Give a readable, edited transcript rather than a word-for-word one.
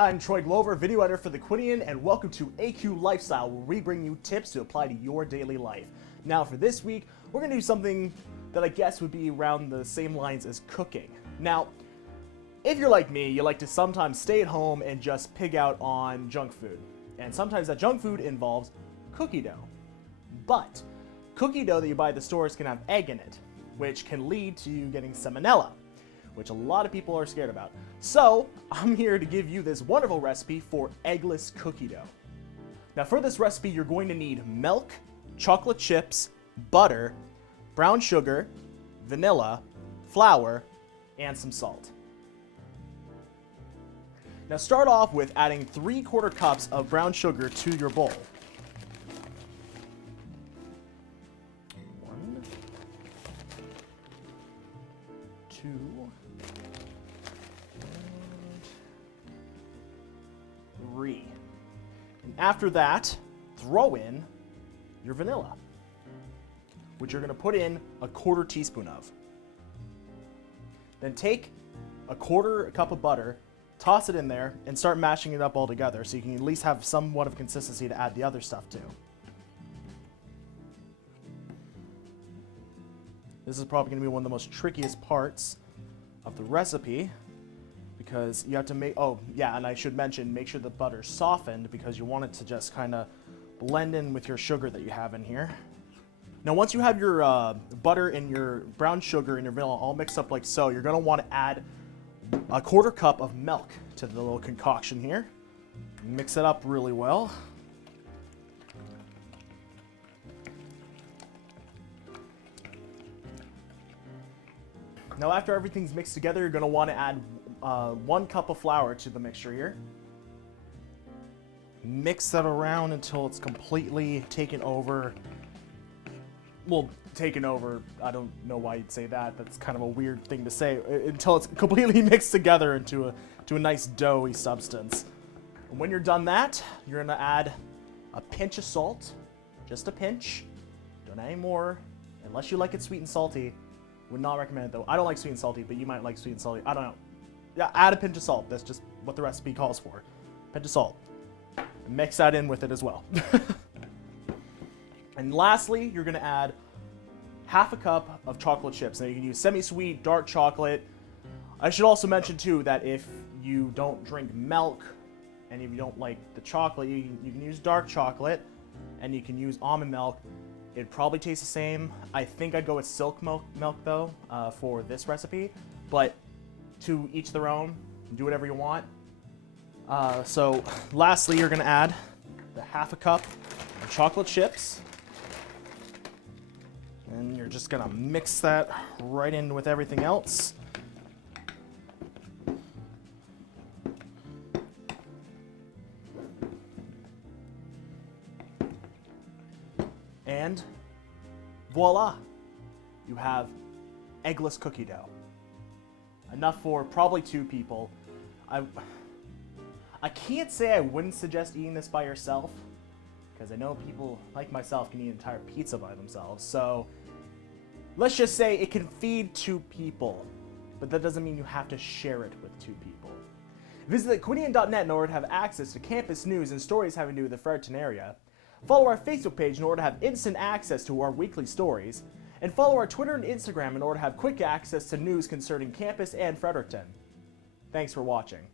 I'm Troy Glover, video editor for the Aquinian, and welcome to AQ Lifestyle, where we bring you tips to apply to your daily life. Now, for this week, we're going to do something that I guess would be around the same lines as cooking. Now, if you're like me, you like to sometimes stay at home and just pig out on junk food. And sometimes that junk food involves cookie dough. But cookie dough that you buy at the stores can have egg in it, which can lead to you getting salmonella, which a lot of people are scared about. So, I'm here to give you this wonderful recipe for eggless cookie dough. Now for this recipe, you're going to need milk, chocolate chips, butter, brown sugar, vanilla, flour, and some salt. Now start off with adding 3/4 cups of brown sugar to your bowl. 1, 2, and 3. And after that, throw in your vanilla, which you're going to put in a 1/4 teaspoon of. Then take a 1/4 cup of butter, toss it in there, and start mashing it up all together so you can at least have somewhat of consistency to add the other stuff to. This is probably going to be one of the most trickiest parts of the recipe because you have to make, oh yeah, and I should mention, make sure the butter's softened because you want it to just kind of blend in with your sugar that you have in here. Now once you have your butter and your brown sugar and your vanilla all mixed up like so, you're going to want to add a 1/4 cup of milk to the little concoction here. Mix it up really well. Now after everything's mixed together, you're going to want to add 1 cup of flour to the mixture here. Mix that around until it's completely taken over. Well, taken over, I don't know why you'd say that. That's kind of a weird thing to say. Until it's completely mixed together into a nice doughy substance. And when you're done that, you're going to add a pinch of salt. Just a pinch. Don't add any more. Unless you like it sweet and salty. Would not recommend it though. I don't like sweet and salty, but you might like sweet and salty. I don't know. Yeah, add a pinch of salt. That's just what the recipe calls for. Pinch of salt. And mix that in with it as well. And lastly, you're going to add 1/2 cup of chocolate chips. Now you can use semi-sweet, dark chocolate. I should also mention too that if you don't drink milk and if you don't like the chocolate, you can use dark chocolate and you can use almond milk. It'd probably taste the same. I think I'd go with silk milk though for this recipe, but to each their own. Do whatever you want. So lastly, you're going to add the 1/2 cup of chocolate chips. And you're just going to mix that right in with everything else. And voila, you have eggless cookie dough. Enough for probably 2 people. I can't say I wouldn't suggest eating this by yourself, because I know people like myself can eat an entire pizza by themselves. So let's just say it can feed 2 people, but that doesn't mean you have to share it with 2 people. Visit Aquinian.net in order to have access to campus news and stories having to do with the Fredericton area. Follow our Facebook page in order to have instant access to our weekly stories. And follow our Twitter and Instagram in order to have quick access to news concerning campus and Fredericton. Thanks for watching.